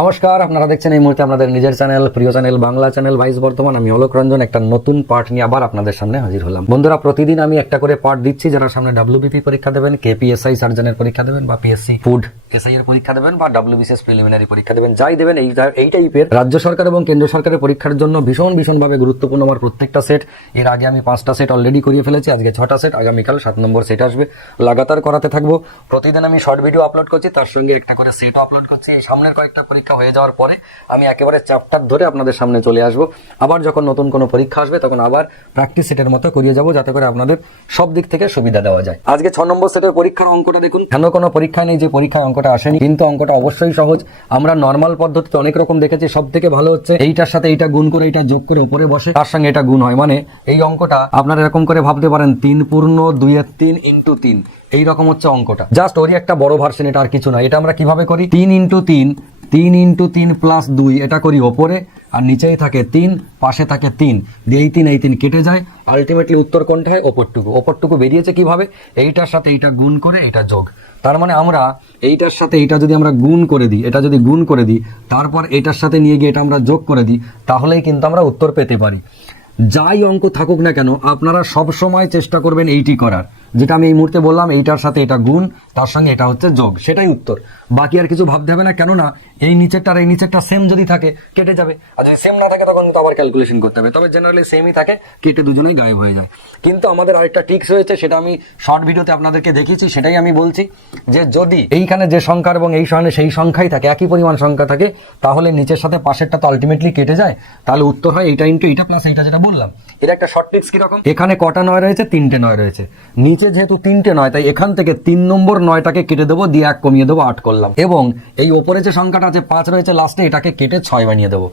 নমস্কার, আপনারা দেখছেন এই মুহূর্তে আপনাদের নিজের চ্যানেল, প্রিয় চ্যানেল, বাংলা চ্যানেল ভাইস বর্তমান। আমি অলোক রঞ্জন একটা নতুন পার্ট নিয়ে আবার আপনাদের সামনে হাজির হলাম। বন্ধুরা, প্রতিদিন আমি একটা করে পার্ট দিচ্ছি। যারা সামনে ডাব্লিউবিপি পরীক্ষা দেবেন, কেপিএসআই সার্জনের পরীক্ষা দেবেন, বা পিএসসি ফুড এসআই এর পরীক্ষা দেবেন, বা ডাব্লিউবিসিএস প্রিলিমিনারি পরীক্ষা দেবেন, যাই দেবেন এই টাইপের রাজ্য সরকার এবং কেন্দ্র সরকারের পরীক্ষার জন্য ভীষণভাবে গুরুত্বপূর্ণ আমার প্রত্যেকটা সেট। এর আগে আমি 5টা সেট অলরেডি করিয়ে ফেলেছি, আজকে 6টা সেট, আগামীকাল 7 নম্বর সেট আসবে। লাগাতার করাতে থাকবো। প্রতিদিন আমি শর্ট ভিডিও আপলোড করছি, তার সঙ্গে একটা করে সেটও আপলোড করছি। এই সামনের কয়েকটা পরীক্ষা হয়ে যাওয়ার পরে আমি একেবারে চ্যাপ্টার ধরে আপনাদের সামনে চলে আসবো। আবার যখন নতুন কোনো পরীক্ষা আসবে তখন আবার প্র্যাকটিস সেটের মতো করিয়ে যাবো, যাতে করে আপনাদের সব দিক থেকে সুবিধা দেওয়া যায়। আজকে 6 নম্বর সেটের পরীক্ষার অঙ্কটা দেখুন। কেন কোনো পরীক্ষা নেই যে পরীক্ষায় অঙ্কটা আসেনি, কিন্তু অঙ্কটা অবশ্যই সহজ। আমরা নর্মাল পদ্ধতিতে অনেক রকম দেখেছি, সব থেকে ভালো হচ্ছে এইটার সাথে এইটা গুণ করে এইটা যোগ করে উপরে বসে তার সঙ্গে এটা গুণ হয়। মানে এই অঙ্কটা আপনারা এরকম করে ভাবতে পারেন 3 পূর্ণ 2 এর 3 ইন্টু 3, এইরকম হচ্ছে অঙ্কটা। জাস্ট ওরই একটা বড় ভার্সন, এটা আর কিছু না। এটা আমরা কিভাবে করি, 3 ইন্টু 3, 3 ইন্টু 3 প্লাস 2, এটা করি ওপরে, আর নিচেই থাকে 3, পাশে থাকে 3, এই 3 কেটে যায়। আলটিমেটলি উত্তর কোনটা হয়, ওপরটুকু বেরিয়েছে কিভাবে, এইটার সাথে এইটা গুণ করে এইটা যোগ। তার মানে আমরা এইটার সাথে এইটা যদি আমরা গুণ করে দিই, এটা যদি গুণ করে দিই, তারপর এটার সাথে নিয়ে গিয়ে এটা আমরা যোগ করে দিই, তাহলেই কিন্তু আমরা উত্তর পেতে পারি। যাই অঙ্ক থাকুক না কেন, আপনারা সব সময় চেষ্টা করবেন এইটি করার, যেটা আমি এই মুহূর্তে বললাম, এইটার সাথে এটা গুণ, তার সঙ্গে এটা হচ্ছে যোগ, সেটাই উত্তর। বাকি আর কিছু ভাবতে হবে না। কেননা এই নিচেরটা সেম যদি থাকে কেটে যাবে, আর যদি সেম না থাকে তখন তো আবার ক্যালকুলেশন করতে হবে। তবে জেনারেলি সেমই থাকে, কেটে দুজনেই গায়েব হয়ে যায়। কিন্তু আমাদের আরেকটা ট্রিক্স হয়েছে, সেটা আমি শর্ট ভিডিওতে আপনাদেরকে দেখিয়েছি, সেটাই আমি বলছি, যে যদি এইখানে যে সংখ্যা এবং এই সামনে সেই সংখ্যাই থাকে, একই পরিমাণ সংখ্যা থাকে, তাহলে নিচের সাথে পাশেরটা তো আলটিমেটলি কেটে যায়। তাহলে উত্তর হয় এইটা ইন্টু এইটা প্লাস এইটা, যেটা বললাম। এটা একটা শর্ট ট্রিক্স। কিরকম, এখানে কটা 9 রয়েছে, 3টে 9 রয়েছে। নিচে যেহেতু 3টে 9, তাই এখান থেকে 3 নম্বর 9টাকে কেটে দেবো, দিয়ে 1 কমিয়ে দেবো, 8 করলাম। এবং এই ওপরে যে সংখ্যাটা আছে 5 রয়েছে লাস্টে, এটাকে কেটে 6 বানিয়ে দেবো।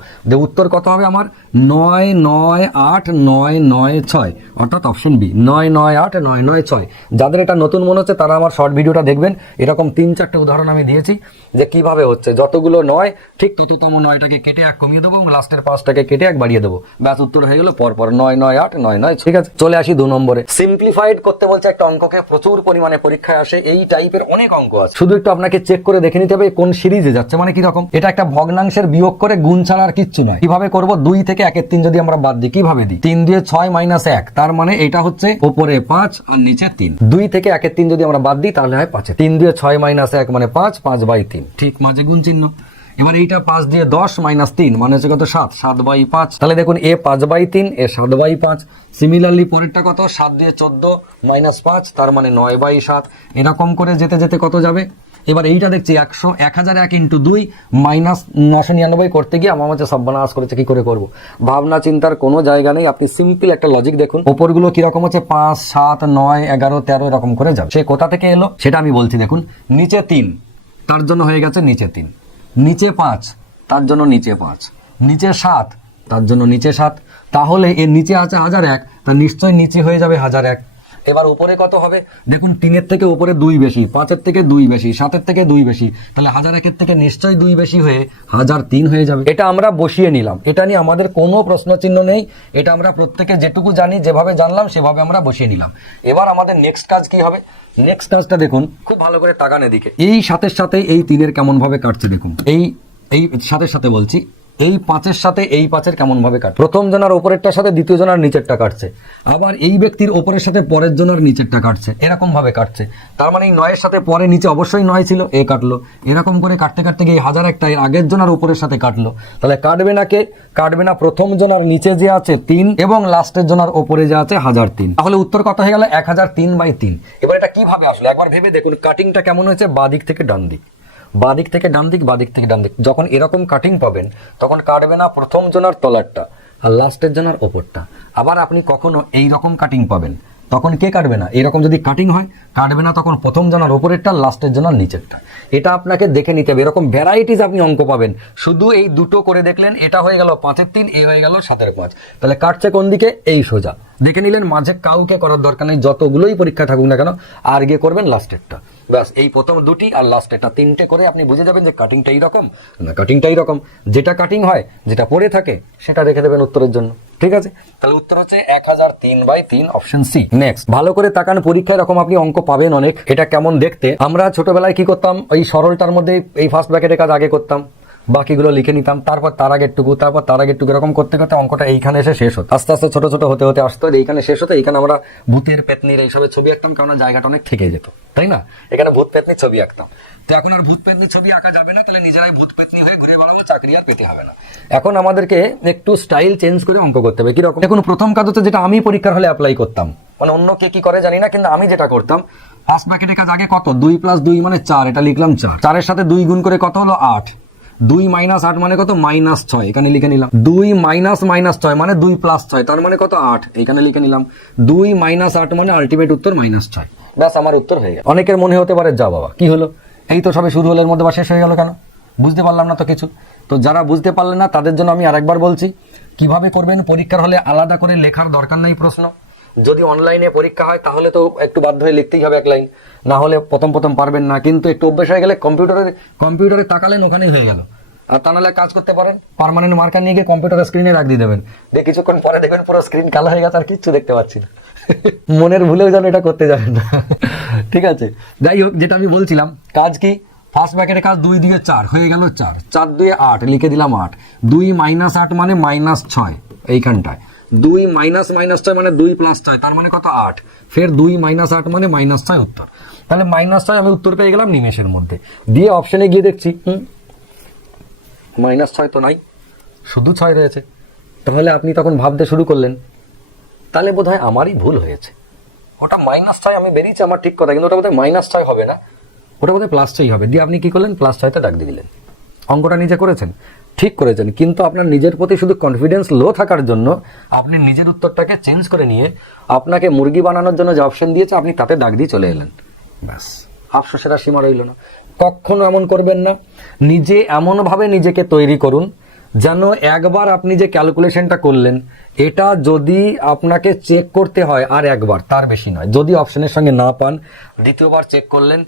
উত্তর কত হবে আমার, 9 9 8 9 9 6, অর্থাৎ অপশন বি, 9 9 8 9 9 6। যাদের এটা নতুন মনে হচ্ছে তারা আমার শর্ট ভিডিওটা দেখবেন। এরকম 3-4টে উদাহরণ আমি দিয়েছি যে কিভাবে হচ্ছে। যতগুলো 9 ঠিক তততম 9টাকে কেটে 1 কমিয়ে দেবো, লাস্টের 5টাকে কেটে 1 বাড়িয়ে দেবো, ব্যাস উত্তর হয়ে গেল পরপর 9 9 8 9 9। ঠিক আছে, চলে আসি 2 নম্বরে। সিম্পলিফাইড করতে বলছে একটা অঙ্ককে, প্রচুর পরিমাণে পরীক্ষায় আসে। এই টাইপের অনেক অঙ্ক আছে, শুধু একটু আপনাকে চেক করে দেখে নিতে হবে কোন সিরিজে যাচ্ছে। মানে কি রকম, এটা একটা ভগ্নাংশের বিয়োগ করে গুণ ছাড়া আর কিচ্ছু নয়। কিভাবে করব, 2 থেকে 1 এর 3 যদি আমরা বাদ দিই, কিভাবে দিই, 3 দিয়ে 6 মাইনাস 1, তার মানে এটা হচ্ছে উপরে 5 আর নিচে 3। 2 থেকে 1 এর 3 যদি আমরা বাদ দিই, তাহলে হয় 5। 3 দিয়ে 6 মাইনাস 1 মানে 5, 5/3, ঠিক মাঝে গুণ চিহ্ন। এবার এইটা 5 দিয়ে 10 মাইনাস 3 মানে হচ্ছে কত, 7, 7/5। তাহলে দেখুন এ 5/3, এ 7/5। সিমিলারলি পরেরটা কত, 7 দিয়ে 14 মাইনাস 5, তার মানে 9/7। এরকম করে যেতে যেতে কত যাবে। এবার এইটা দেখছি 1001 ইন্টু 2 মাইনাস 999 করতে গিয়ে আমার মধ্যে সর্বনাশ করেছে। কি করে করব, ভাবনা চিন্তার কোনো জায়গা নেই। আপনি সিম্পল একটা লজিক দেখুন, ওপরগুলো কিরকম হচ্ছে, 5 7 9 11 13 এরকম করে যাবে। সে কোথা থেকে এলো সেটা আমি বলছি। দেখুন নিচে 3, তার জন্য হয়ে গেছে নিচে 3, নিচে 5, তার জন্য নিচে 5, নিচে 7, তার জন্য নিচে 7। তাহলে এর নিচে আছে 1001, তার নিশ্চয়ই নিচে হয়ে যাবে 1001। এবার উপরে কত হবে, দেখুন 3-এর থেকে উপরে 2 বেশি, 5-এর থেকে 2 বেশি, 7-এর থেকে 2 বেশি, তাহলে 1001-এর থেকে নিশ্চয়ই 2 বেশি হয়ে 1003 হয়ে যাবে। এটা আমরা বসিয়ে নিলাম, এটা নিয়ে আমাদের কোনো প্রশ্ন চিহ্ন নেই। এটা আমরা প্রত্যেকে যেটুকু জানি, যেভাবে জানলাম সেভাবে আমরা বসিয়ে নিলাম। এবার আমাদের নেক্সট কাজ কি হবে, নেক্সট কাজটা দেখুন খুব ভালো করে তাকান এদিকে। এই সাথে সাথে এই 3-এর কেমন ভাবে কাটছে দেখুন, এই সাথে বলছি, এই 5-এর সাথে এই 5-এর কেমন ভাবে কাটছে। প্রথম জনার উপরেরটার সাথে দ্বিতীয় জনার নিচেরটা কাটছে, আবার এই ব্যক্তির উপরের সাথে পরের জনার নিচেরটা কাটছে, এরকম ভাবে কাটছে। তার মানে এই 9-এর সাথে পরে নিচে অবশ্যই 9 ছিল, এ কাটলো। এরকম করে কাটতে কাটতে গিয়ে 1001টা এর আগের জনার উপরের সাথে কাটলো। তাহলে কাটবে না কে, কাটবে না প্রথম জনার নিচে যে আছে 3 এবং লাস্টের জনার উপরে যে আছে 1003। তাহলে উত্তর কত হয়ে গেল, 1003/3। এবার এটা কিভাবে আসলো একবার ভেবে দেখুন। কাটিংটা কেমন হয়েছে, বাদিক থেকে ডান দিক, বাদিক থেকে ডান দিক, বাদিক থেকে ডান দিক। যখন এরকম কাটিং পাবেন তখন কাটবে না প্রথম জনার তলারটা আর লাস্টের জনার ওপরটা। আবার আপনি কখনো এই রকম কাটিং পাবেন, তখন কে কাটবে না, এরকম যদি কাটিং হয় কাটবে না তখন প্রথম জনার ওপরেরটা, লাস্টের জনার নিচেরটা। এটা আপনাকে দেখে নিতে হবে। এরকম ভ্যারাইটিস আপনি অঙ্ক পাবেন। শুধু এই দুটো করে দেখলেন, এটা হয়ে গেল 5-এর 3, এ হয়ে গেল 7-এর 5। তাহলে কাটছে কোন দিকে, এই সোজা। দেখে নিলেন, মাঝে কাউকে করার দরকার নেই, যতগুলোই পরীক্ষা থাকুক না কেন আর গিয়ে করবেন লাস্টেরটা। ব্যাস এই প্রথম দুটি আর লাস্টেরটা, তিনটে করে আপনি বুঝে যাবেন যে কাটিংটা এইরকম না কাটিংটা এইরকম। যেটা কাটিং হয়, যেটা পড়ে থাকে, সেটা রেখে দেবেন উত্তরের জন্য। ঠিক আছে, তাহলে উত্তর হচ্ছে 1003/3 অপশন সি। নেক্সট, ভালো করে তাকান, পরীক্ষায় এরকম আপনি অঙ্ক পাবেন অনেক। এটা কেমন দেখতে, আমরা ছোটবেলায় কি করতাম, ওই সরলটার মধ্যে এই ফার্স্ট ব্র্যাকেটের কাজ আগে করতাম, বাকিগুলো লিখে নিতাম, তারপর তার আগের টুকু, তারপর তার আগের টুকু, এরকম করতে করতে অঙ্কটা এইখানে এসে শেষ হতো। আস্তে আস্তে ছোট ছোট হতে হতে আসতো, এইখানে শেষ হতো। এইখানে আমরা ভূতের পেতনির এইসবের ছবি আঁকতাম, কারণ জায়গাটা অনেক থেকে যেত, তাই না? এখানে ভূত পেতনির ছবি আঁকতাম। তো এখন আর ভূত পেতনির ছবি আঁকা যাবে না, তাহলে নিজেরাই ভূত পেতনি হয়ে ঘুরে বেড়াবো, চাকরি আর পেতে হবে না। এখন আমাদেরকে একটু স্টাইল চেঞ্জ করে অঙ্ক করতে হবে। কিরকম? এখন প্রথম কাজ হচ্ছে, যেটা আমি পরীক্ষার হলে অ্যাপ্লাই করতাম, মানে অন্য কে কি করে জানি না, কিন্তু আমি যেটা করতাম, ফার্স্ট ব্র্যাকেটের কাজ আগে কত, 2 + 2 মানে 4, এটা লিখলাম 4, 4-এর সাথে 2 গুণ করে কত হলো 8, 2 - 8 মানে কত, -6, এখানে লিখে নিলাম। 2 - -6 মানে 2 + 6, তার মানে কত, 8, এখানে লিখে নিলাম। 2 - 8 মানে আলটিমেট উত্তর -6। ব্যাস, আমার উত্তর হয়ে গেল। অনেকের মনে হতে পারে, যা বাবা কি হলো, এই তো সবে শুরু হলো, এর মধ্যে বা শেষ হয়ে গেল কেন, বুঝতে পারলাম না তো কিছু। তো যারা বুঝতে পারলেন না, তাদের জন্য আমি আরেকবার বলছি, কিভাবে করবেন। পরীক্ষার হলে আলাদা করে লেখার দরকার নাই প্রশ্ন। যদি অনলাইনে পরীক্ষা হয়, তাহলে তো একটু বাধ্য হয়ে লিখতেই হবে এক লাইন, না হলে প্রথম প্রথম পারবেন না। কিন্তু একটু অভ্যাস হয়ে গেলে কম্পিউটারে তাকালেন, ওখানেই হয়ে গেল। আর তা নাহলে কাজ করতে পারেন, পার্মানেন্ট মার্কার নিয়ে গিয়ে কম্পিউটার স্ক্রিনে রাখ দিয়ে দেবেন, দিয়ে কিছুক্ষণ পরে দেখবেন পুরো স্ক্রিন কালো হয়ে গেছে, আর কিচ্ছু দেখতে পাচ্ছি না। মনের ভুলেও যেন এটা করতে যাবেন না। ঠিক আছে, যাই হোক, যেটা আমি বলছিলাম, কাজ কি, ফার্স্ট ব্র্যাকেটের কাজ 2 দিয়ে 4 হয়ে গেল, 4, 4 2 8 লিখে দিলাম 8, 2 - 8 মানে -6, এইখানটায় 2 - -6 মানে 2 + 6, তার মানে কত, 8, ফের 2 - 8 মানে -6 উত্তর। তাহলে -6 আমি উত্তর পেয়ে গেলাম নিমেষের মধ্যে। দিয়ে অপশনে গিয়ে দেখছি -6 তো নাই, শুধু 6 রয়েছে। তাহলে আপনি তখন ভাবতে শুরু করলেন, তাহলে বোধহয় আমারই ভুল হয়েছে, ওটা -6 আমি বেরিয়েছে, আমার ঠিক কথা, কিন্তু ওটা বোধহয় -6 হবে না, ওটা বোধহয় +6 হবে। দিয়ে আপনি কি করলেন, +6তে দাগ দিয়ে দিলেন। অঙ্কটা নিজে করেছেন, ঠিক করেছেন, কিন্তু আপনার নিজের প্রতি শুধু কনফিডেন্স লো থাকার জন্য আপনি নিজের উত্তরটাকে চেঞ্জ করে নিয়ে আপনাকে মুরগি বানানোর জন্য যে অপশন দিয়েছে, আপনি তাতে দাগ দিয়ে চলে এলেন। ব্যাস, আফসোসের আর সীমা রইল না। কখনো এমন করবেন না। নিজে এমনভাবে নিজেকে তৈরি করুন যেন একবার আপনি যে ক্যালকুলেশনটা করলেন, এটা যদি আপনাকে চেক করতে হয় আর একবার, তার বেশি নয়। যদি অপশনের সঙ্গে না পান, দ্বিতীয়বার চেক করলেন,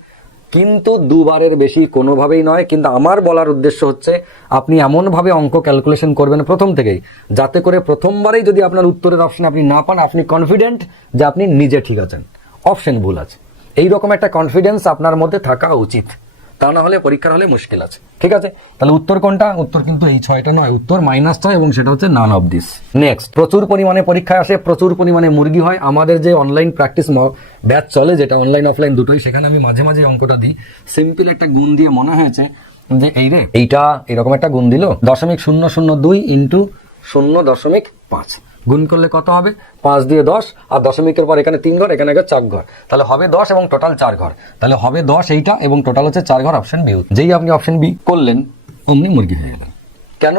কিন্তু দুবারের বেশি কোনোভাবেই নয়। কিন্তু আমার বলার উদ্দেশ্য হচ্ছে, আপনি এমনভাবে অঙ্ক ক্যালকুলেশন করবেন প্রথম থেকেই, যাতে করে প্রথমবারেই যদি আপনার উত্তরের অপশন আপনি না পান, আপনি কনফিডেন্ট যে আপনি নিজে ঠিক আছেন, অপশন ভুল আছে। এইরকম একটা কনফিডেন্স আপনার মধ্যে থাকা উচিত, তা না হলে পরীক্ষার হলে মুশকিল আছে। ঠিক আছে, তাহলে উত্তর কোনটা? উত্তর কিন্তু এই 6টা নয়, উত্তর -6, এবং সেটা হচ্ছে নান অফ দিস। নেক্সট, প্রচুর পরিমাণে পরীক্ষায় আসে, প্রচুর পরিমাণে মুরগি হয়। আমাদের যে অনলাইন প্র্যাকটিস ব্যাচ চলে, যেটা অনলাইন অফলাইন দুটোই, সেখানে আমি মাঝে মাঝে অঙ্কটা দিই। সিম্পল একটা গুণ দিয়ে মনে হয়েছে যে এইটা এরকম একটা গুণ দিল, 0.002 ইন্টু 0.5 গুণ করলে কত হবে, 5 দিয়ে 10, আর দশমিকের পর এখানে 3 ঘর, এখানে 4 ঘর, তাহলে হবে 10 এবং টোটাল 4 ঘর, তাহলে হবে 10 এইটা, এবং টোটাল হচ্ছে 4 ঘর, অপশন বি। যেই আপনি অপশন বি করলেন, অমনি মুরগি হয়ে গেলেন। কেন?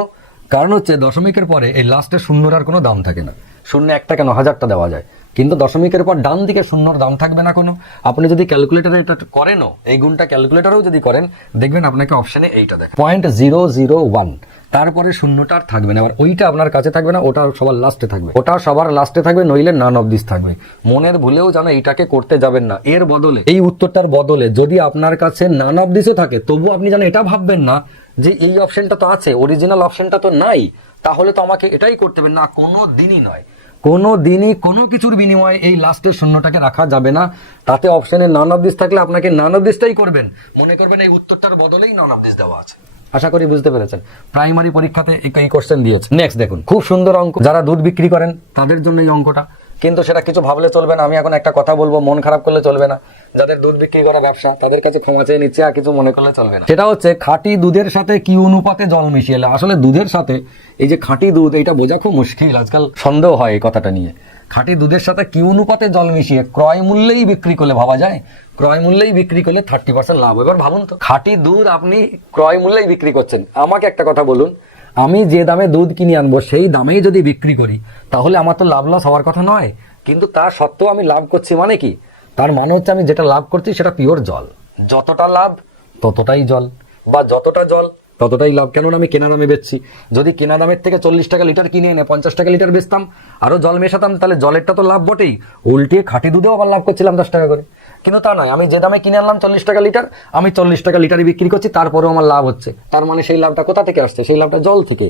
কারণ হচ্ছে দশমিকের পরে এই লাস্টে শূন্যর আর কোনো দাম থাকে না। শূন্য একটা কেন, 1000টা দেওয়া যায়, কিন্তু দশমিকের পর ডান দিকে শূন্যর দাম থাকবে না কোনো। আপনি যদি ক্যালকুলেটারে এটা করেনও, এই গুণটা ক্যালকুলেটারেও যদি করেন, দেখবেন আপনাকে অপশনে এইটা দেখে 0.001, তারপরে শূন্যটা আর থাকবে না। আবার ওইটা আপনার কাছে থাকবে না, ওটা সবার লাস্টে থাকবে, ওটা সবার লাস্টে থাকবে, নইলে নান অফ দিস থাকবে। মনের ভুলেও যেন এইটাকে করতে যাবেন না। এর বদলে, এই উত্তরটার বদলে যদি আপনার কাছে নান অফ দিসও থাকে, তবু আপনি যেন এটা ভাববেন না যে এই অপশনটা তো আছে, অরিজিনাল অপশনটা তো নাই, তাহলে তো আমাকে এটাই করতে হবে না। কোনো দিনই নয়, কোনো দিনই কোনো কিছুর বিনিময়ে এই লাস্টের শূন্যটাকে রাখা যাবে না। তাতে অপশনে নান অফ দিস থাকলে আপনাকে নান অফ দিসটাই করবেন, মনে করবেন এই উত্তরটার বদলেই নান অফ দিস দেওয়া আছে। আশা করি বুঝতে পেরেছেন। প্রাইমারি পরীক্ষাতে এই কোশ্চেন দিয়েছে। নেক্সট দেখুন, খুব সুন্দর অঙ্ক। যারা দুধ বিক্রি করেন তাদের জন্য এই অঙ্কটা, কিন্তু সেটা কিছু ভাবলে চলবে না। আমি এখন একটা কথা বলবো, মন খারাপ করলে চলবে না। যাদের দুধ বিক্রি করা ব্যবসা, তাদের কাছে ক্ষমা চেয়ে নিচ্ছে, আর কিছু মনে করলে চলবে না। সেটা হচ্ছে, খাঁটি দুধের সাথে কি অনুপাতে জল মিশিয়ে। আসলে দুধের সাথে এই যে খাঁটি দুধ, এটা বোঝা খুব মুশকিল, আজকাল সন্দেহ হয় এই কথাটা নিয়ে। খাঁটি দুধের সাথে কি অনুপাতে জল মিশিয়ে ক্রয় মূল্যেই বিক্রি করলে, ভাবা যায়? ক্রয় মূল্যেই বিক্রি করলে 30% লাভ। এবার ভাবুন তো, খাঁটি দুধ আপনি ক্রয় মূল্যেই বিক্রি করছেন। আমাকে একটা কথা বলুন, আমি যে দামে দুধ কিনে আনবো সেই দামেই যদি বিক্রি করি, তাহলে আমার তো লাভ লস হওয়ার কথা নয়। কিন্তু তা সত্ত্বেও আমি লাভ করছি, মানে কি? তার মানে হচ্ছে আমি যেটা লাভ করছি সেটা পিওর জল। যতটা লাভ ততটাই জল, বা যতটা জল ততটাই লাভ। কেননা আমি কেনা দামে বেচছি। যদি কেনা দামের থেকে 40 টাকা লিটার কিনে এনে 50 টাকা লিটার বেচতাম, আরো জল মেশাতাম, তাহলে জলেরটা তো লাভ বটেই, উল্টিয়ে খাঁটি দুধেও আবার লাভ করছিলাম 10 টাকা করে। কিন্তু তা নয়, আমি যে দামে কিনে আনলাম 40 টাকা লিটার, আমি 40 টাকা লিটারই বিক্রি করছি, তারপরেও আমার লাভ হচ্ছে। তার মানে সেই লাভটা কোথা থেকে আসছে? সেই লাভটা জল থেকে।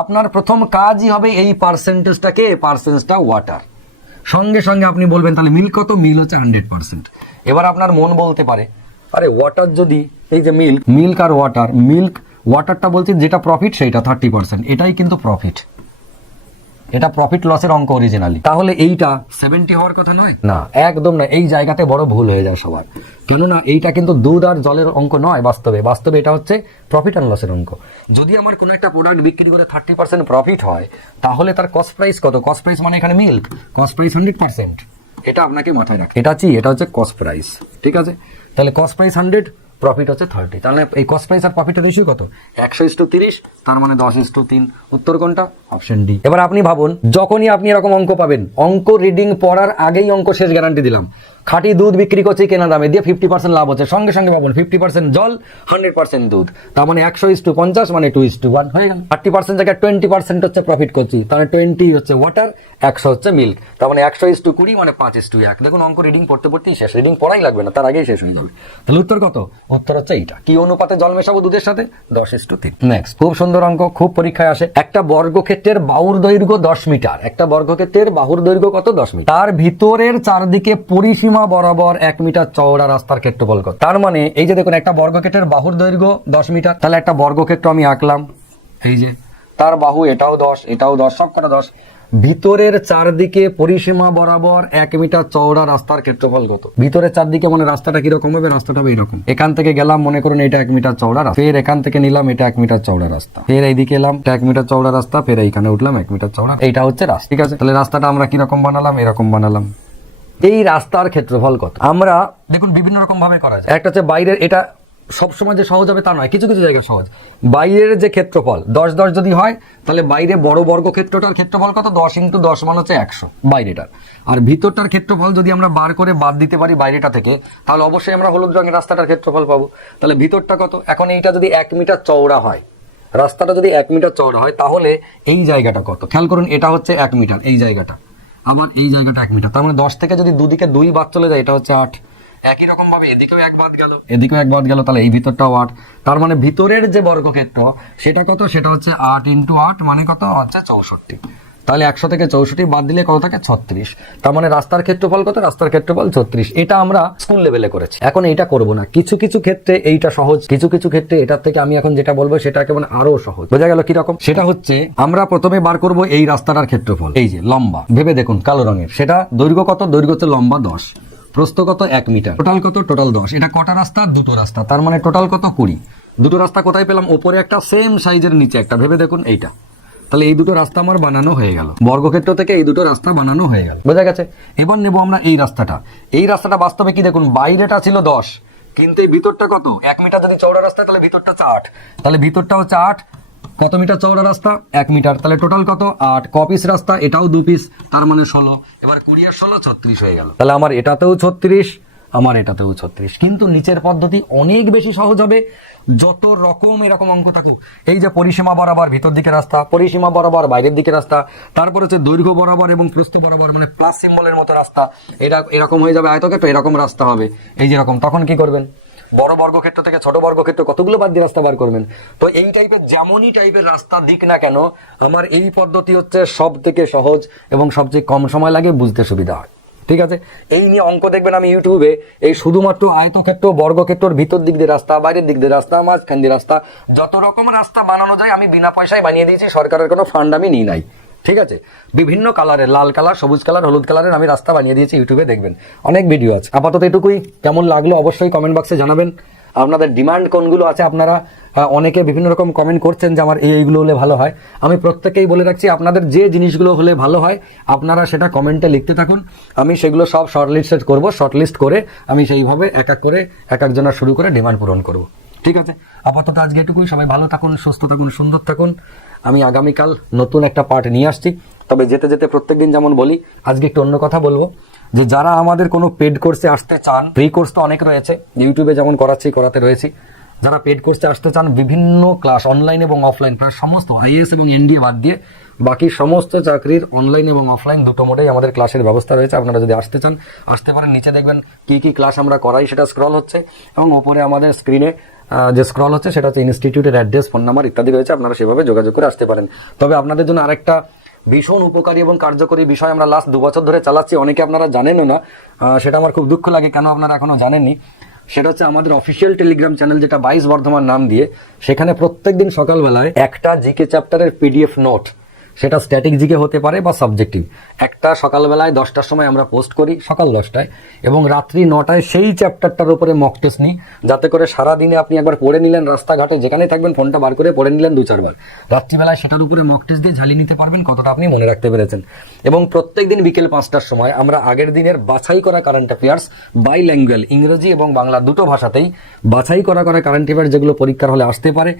আপনার প্রথম কাজই হবে এই পার্সেন্টেজটা ওয়াটার। সঙ্গে সঙ্গে আপনি বলবেন তাহলে মিল্ক কত? মিল্ক হচ্ছে 100%। এবার আপনার মন বলতে পারে, আরে ওয়াটার যদি, এই যে মিল্ক আর ওয়াটারটা বলছি যেটা প্রফিট সেইটা 30%, এটাই কিন্তু প্রফিট, এটা প্রফিট লসের অঙ্ক অরিজিনালি। তাহলে এইটা 70 হওয়ার কথা নয় না, একদম না। এই জায়গাতে বড় ভুল হয়ে যায় সবার। কেননা এইটা কিন্তু দুধ আর জলের অঙ্ক নয়, বাস্তবে এটা হচ্ছে প্রফিট আর লসের অঙ্ক। যদি আমার কোনো একটা প্রোডাক্ট বিক্রি করে 30% প্রফিট হয়, তাহলে তার কস্ট প্রাইস কত? কস্ট প্রাইস মানে এখানে মিল্ক, কস্ট প্রাইস 100%। এটা আপনাকে মাথায় রাখতে, এটা হচ্ছে কস্ট প্রাইস, ঠিক আছে? তাহলে কস্ট প্রাইস 100, প্রফিট হচ্ছে 30। তাহলে এই কস্ট প্রাইস আর প্রফিটের রেশিও কত? 100:30, তার মানে 10:3। উত্তর কোনটা? Option D. এবার আপনি ভাবুন, যখনই আপনি এরকম অঙ্ক পাবেন, অঙ্ক রিডিং পড়ার আগেই অঙ্ক শেষ, গ্যারান্টি দিলাম। খাঁটি দুধ বিক্রি করছি কেনা দামে, দিয়ে 50% লাভ হচ্ছে, সঙ্গে সঙ্গে ভাবুন 50% জল, 100% দুধ, তার মানে 100:50, মানে 2:1 হয়ে গেল। 30% জায়গায় 20% হচ্ছে প্রফিট করছি, তাহলে 20 হচ্ছে ওয়াটার, 100 হচ্ছে মিল্ক, তার মানে 100:20, মানে 5:1। দেখুন অঙ্ক রিডিং পড়তেই শেষ, রিডিং পড়াই লাগবে না, তার আগেই শেষ হয়ে যাবে। তাহলে উত্তর কত? উত্তর হচ্ছে এইটা। কি অনুপাতে জল মেশাবো দুধের সাথে? 10:3। নেক্সট, খুব সুন্দর অঙ্ক, খুব পরীক্ষায় আসে। একটা বর্গক্ষেত্রের বাহুর দৈর্ঘ্য 10 মিটার, একটা বর্গক্ষেত্রের বাহুর দৈর্ঘ্য কত? 10 মিটার। তার ভিতরের চারদিকে পরিসীমা বরাবর 1 মিটার চওড়া রাস্তার ক্ষেত্রফল কত? তার মানে এই যে দেখুন, একটা বর্গক্ষেত্রের বাহুর দৈর্ঘ্য 10 মিটার, তাহলে একটা বর্গক্ষেত্র আমি আঁকলাম, এই যে তার বাহু এটাও 10, এটাও 10, সবকটা 10। ভিতরের চারদিকে পরিসীমা বরাবর 1 মিটার চওড়া রাস্তার ক্ষেত্রফল কত? ভিতরের চারদিকে মানে রাস্তাটা কিরকম হবে? রাস্তাটা হবে এরকম। এখান থেকে গেলাম, মনে করুন এটা 1 মিটার চওড়া রাস্তা, ফের এখান থেকে নিলাম, এটা 1 মিটার চওড়া রাস্তা, ফের এইদিকে এলাম, এটা 1 মিটার চওড়া রাস্তা, ফের এইখানে উঠলাম 1 মিটার চওড়া, এইটা হচ্ছে রাস্তা, ঠিক আছে? তাহলে রাস্তাটা আমরা কিরকম বানালাম? এরকম বানালাম। এই রাস্তার ক্ষেত্রফল কত? আমরা দেখুন বিভিন্ন রকম ভাবে করা যায়। একটা হচ্ছে বাইরের, এটা সবসময় যে সহজ হবে তা নয়, কিছু কিছু জায়গায় সহজ। বাইরের যে ক্ষেত্রফল 10 যদি হয়, তাহলে বাইরে বড় বর্গক্ষেত্রটার ক্ষেত্রফল কত? 10 × 10 মানে হচ্ছে 100 বাইরেটার। আর ভিতরটার ক্ষেত্রফল যদি আমরা বার করে বাদ দিতে পারি বাইরেটা থেকে, তাহলে অবশ্যই আমরা হলুদ রঙের রাস্তাটার ক্ষেত্রফল পাবো। তাহলে ভিতরটা কত? এখন এইটা যদি 1 মিটার চওড়া হয়, রাস্তাটা যদি 1 মিটার চওড়া হয়, তাহলে এই জায়গাটা কত? খেয়াল করুন, এটা হচ্ছে 1 মিটার, এই জায়গাটা, আবার এই জায়গাটা 1 মিটার, তার মানে 10 থেকে যদি দুদিকে 2 বাদ চলে যায়, এটা হচ্ছে 8। একই রকম ভাবে এদিকেও 1 বাদ গেল, এদিকেও 1 বাদ গেল, তাহলে এই ভিতরটাও 8। তার মানে ভিতরের যে বর্গক্ষেত্র সেটা কত? সেটা হচ্ছে 8 × 8, মানে কত? হচ্ছে 64। তাহলে 100 থেকে 64 বাদ দিলে কত থাকে? 36। তার মানে রাস্তার ক্ষেত্রফল কত? রাস্তার ক্ষেত্রফল 36। এটা আমরা স্কুল লেভেলে করেছি, এখন এইটা করব না। কিছু কিছু ক্ষেত্রে এইটা সহজ, কিছু কিছু ক্ষেত্রে এটার থেকে আমি এখন যেটা বলবো সেটা কেমন আরো সহজ। বোঝা গেল কিরকম? সেটা হচ্ছে আমরা প্রথমে বার করব এই রাস্তাটার ক্ষেত্রফল, এই যে লম্বা, ভেবে দেখুন কালো রঙের, সেটা দৈর্ঘ্য কত? দৈর্ঘ্য হচ্ছে লম্বা 10, প্রস্থ কত? 1 মিটার, টোটাল কত? টোটাল 10। এটা কটা রাস্তা? 2টো রাস্তা, তার মানে টোটাল কত? 20। 2টো রাস্তা কোথায় পেলাম? উপরে একটা, সেম সাইজের নিচে একটা, ভেবে দেখুন এইটা। তাহলে এই 2টো রাস্তা আমার বানানো হয়ে গেল, বর্গক্ষেত্র থেকে এই 2টো রাস্তা বানানো হয়ে গেল। বোঝা গেছে? এবার নেব আমরা এই রাস্তাটা। এই রাস্তাটা বাস্তবে কি দেখুন, বাইরেটা ছিল 10, কিন্তু এই ভিতরটা কত? 1 মিটার যদি চওড়া রাস্তা, তাহলে ভিতরটা হচ্ছে 8, তাহলে ভিতরটা হচ্ছে 8। কত মিটার চওড়া রাস্তা? 1 মিটার, তাহলে টোটাল কত? 8। ক পিস রাস্তা? এটাও 2 পিস, তার মানে 16। এবার 20 আর 16 36 হয়ে গেল। তাহলে আমার এটাতেও 36, আমার এটাতেও 36। কিন্তু নিচের পদ্ধতি অনেক বেশি সহজ হবে। যত রকম এরকম অঙ্ক থাকুক, এই যে পরিসীমা বরাবর ভিতর দিকে রাস্তা, পরিসীমা বরাবর বাইরের দিকে রাস্তা, তারপর হচ্ছে দৈর্ঘ্য বরাবর এবং প্রস্থ বরাবর, মানে প্লাস সিম্বলের মতো রাস্তা, এটা এরকম হয়ে যাবে আয়তক্ষেত্র, এরকম রাস্তা হবে এই যেরকম। তখন কি করবেন? বড় বর্গক্ষেত্র থেকে ছোট বর্গক্ষেত্র কতগুলো বাদ দিয়ে রাস্তা বার করবেন। তো এই টাইপের যেমনই টাইপের রাস্তা দিক না কেন, আমার এই পদ্ধতি হচ্ছে সব থেকে সহজ এবং সবচেয়ে কম সময় লাগে, বুঝতে সুবিধা হয়। ঠিক আছে? এই নিয়ে অঙ্ক দেখবেন আমি ইউটিউবে, এই শুধুমাত্র আয়তক্ষেত্র, বর্গক্ষেত্রের ভিতর দিক দিয়ে রাস্তা, বাইরের দিক দিয়ে রাস্তা, মাঝখান দিয়ে রাস্তা, যত রকম রাস্তা বানানো যায় আমি বিনা পয়সায় বানিয়ে দিয়েছি, সরকারের কোনো ফান্ড আমি নিই নাই। ঠিক আছে? বিভিন্ন কালারের, লাল কালার, সবুজ কালার, হলুদ কালারের আমি রাস্তা বানিয়ে দিয়েছি, ইউটিউবে দেখবেন, অনেক ভিডিও আছে। আপাতত এটুকুই। কেমন লাগলো অবশ্যই কমেন্ট বক্সে জানাবেন। আপনাদের ডিমান্ড কোনগুলো আছে, আপনারা অনেকে বিভিন্ন রকম কমেন্ট করছেন যে আমার এইগুলো হলে ভালো হয়। আমি প্রত্যেকেই বলে রাখছি, আপনাদের যে জিনিসগুলো হলে ভালো হয় আপনারা সেটা কমেন্টে লিখতে থাকুন, আমি সেগুলো সব শর্টলিস্ট করব। শর্টলিস্ট করে আমি সেইভাবে এক এক করে এক একজনের শুরু করে ডিমান্ড পূরণ করব। ঠিক আছে? আপাতত আজকে এটুকুই। সবাই ভালো থাকুন, সুস্থ থাকুন, সুন্দর থাকুন। আমি আগামীকাল নতুন একটা পার্ট নিয়ে আসছি। তবে যেতে যেতে প্রত্যেকদিন যেমন বলি, আজকে একটু অন্য কথা বলবো, যে যারা আমাদের কোনো পেড কোর্সে আসতে চান, ফ্রি কোর্স তো অনেক রয়েছে, ইউটিউবে যেমন করাতে রয়েছি, যারা পেড কোর্সে আসতে চান, বিভিন্ন ক্লাস অনলাইন এবং অফলাইন প্রায় সমস্ত আইএএস এবং এনডিএ বাদ দিয়ে বাকি সমস্ত চাকরির অনলাইন এবং অফলাইন দুটো মোডেই আমাদের ক্লাসের ব্যবস্থা রয়েছে। আপনারা যদি আসতে চান আসতে পারেন। নিচে দেখবেন কি কি ক্লাস আমরা করাই সেটা স্ক্রল হচ্ছে, এবং ওপরে আমাদের স্ক্রিনে যে স্ক্রল হচ্ছে সেটা হচ্ছে ইনস্টিটিউটের অ্যাড্রেস, ফোন নাম্বার ইত্যাদি রয়েছে। আপনারা সেভাবে যোগাযোগ করে আসতে পারেন। তবে আপনাদের জন্য আরেকটা ভীষণ উপকারী এবং কার্যকরী বিষয় আমরা লাস্ট 2 বছর ধরে চালাচ্ছি, অনেকে আপনারা জানেনও না, সেটা আমার খুব দুঃখ লাগে কেন আপনারা এখনো জানেননি। সেটা হচ্ছে আমাদের অফিসিয়াল টেলিগ্রাম চ্যানেল, যেটা 22 বর্ধমান নাম দিয়ে, সেখানে প্রত্যেকদিন সকালবেলায় একটা জিকে চ্যাপ্টারের পিডিএফ নোট, সেটা স্ট্যাটিক জিকে হতে পারে বা সাবজেক্টিভ, একটা সকালবেলায় 10টার সময় আমরা পোস্ট করি, সকাল 10টায়, এবং রাত্রি 9টায় সেই চ্যাপ্টারটার উপরে মক টেস্ট নিই, যাতে করে সারাদিনে আপনি একবার পড়ে নিলেন, রাস্তাঘাটে যেখানেই থাকবেন ফোনটা বার করে পড়ে নিলেন 2-4 বার, রাত্রিবেলায় সেটার উপরে মক টেস্ট দিয়ে ঝালিয়ে নিতে পারবেন কতটা আপনি মনে রাখতে পেরেছেন। এবং প্রত্যেকদিন বিকেল 5টার সময় আমরা আগের দিনের বাছাই করা কারেন্ট অ্যাফেয়ার্স বাইল্যাঙ্গুয়াল, ইংরেজি এবং বাংলা দুটো ভাষাতেই বাছাই করা কারেন্ট অ্যাফেয়ার্স যেগুলো পরীক্ষার হলে আসতে পারে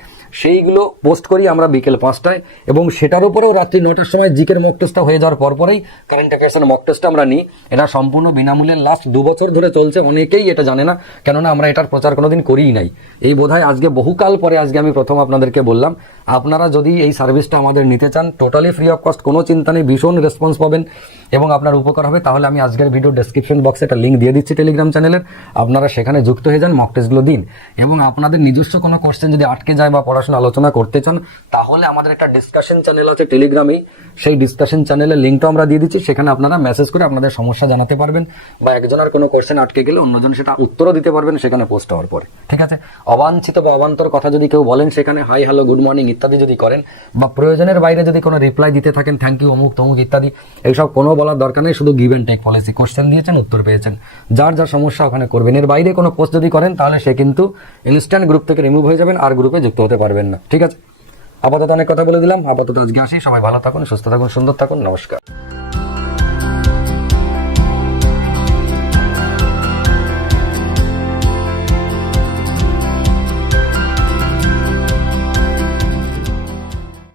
সেইগুলো পোস্ট করি আমরা বিকেল 5টায়, এবং সেটার উপরেও রাত্রি 9টার সময় জিকের মক টেস্টটা হয়ে যাওয়ার পরেই কারেন্ট অ্যাফেয়ার্সের মক টেস্টটা আমরা নিই। এটা সম্পূর্ণ বিনামূল্যে লাস্ট 2 বছর ধরে চলছে। অনেকেই এটা জানে না, কেননা আমরা এটার প্রচার কোনোদিন করিই নাই। এই বোধহয় আজকে বহুকাল পরে আজকে আমি প্রথম আপনাদেরকে বললাম। আপনারা যদি এই সার্ভিসটা আমাদের নিতে চান, টোটালি ফ্রি অফ কস্ট, কোনো চিন্তা নেই, ভীষণ রেসপন্স পাবেন এবং আপনার উপকার হবে। তাহলে আমি আজকের ভিডিও ডেসক্রিপশন বক্সে একটা লিঙ্ক দিয়ে দিচ্ছি টেলিগ্রাম চ্যানেলের, আপনারা সেখানে যুক্ত হয়ে যান, মক টেস্টগুলো দিন। এবং আপনাদের নিজস্ব কোনো কোশ্চেন যদি আটকে যায় বা পড়াশোনা আলোচনা করতে চান, তাহলে আমাদের একটা ডিসকাশন চ্যানেল আছে টেলিগ্রামেই, সেই ডিসকাশন চ্যানেলের লিঙ্কটা আমরা দিয়ে দিচ্ছি। সেখানে আপনারা মেসেজ করে আপনাদের সমস্যা জানাতে পারবেন, বা একজনের কোনো কোশ্চেন আটকে গেলে অন্যজন সেটা উত্তরও দিতে পারবেন সেখানে পোস্ট হওয়ার পরে। ঠিক আছে? অবাঞ্ছিত বা অবান্তর কথা যদি কেউ বলেন, সেখানে হাই হ্যালো গুড মর্নিং ইত্যাদি যদি করেন, বা প্রয়োজনের বাইরে যদি কোনো রিপ্লাই দিতে থাকেন, থ্যাংক ইউ অমুক তমুক ইত্যাদি, এইসব কোনো বলার দরকার নেই। শুধু give and take policy, question দিয়েছেন উত্তর পেয়েছেন, যার যা সমস্যা ওখানে করবেন। এর বাইরে কোনো পোস্ট যদি করেন তাহলে সে কিন্তু ইনস্ট্যান্ট গ্রুপ থেকে রিমুভ হয়ে যাবেন, আর গ্রুপে যুক্ত হতে পারবেন না। ঠিক আছে? আপাতত অনেক কথা বলে দিলাম, আপাতত আজকে আসি। সবাই ভালো থাকুন, সুস্থ থাকুন, সুন্দর থাকুন। নমস্কার।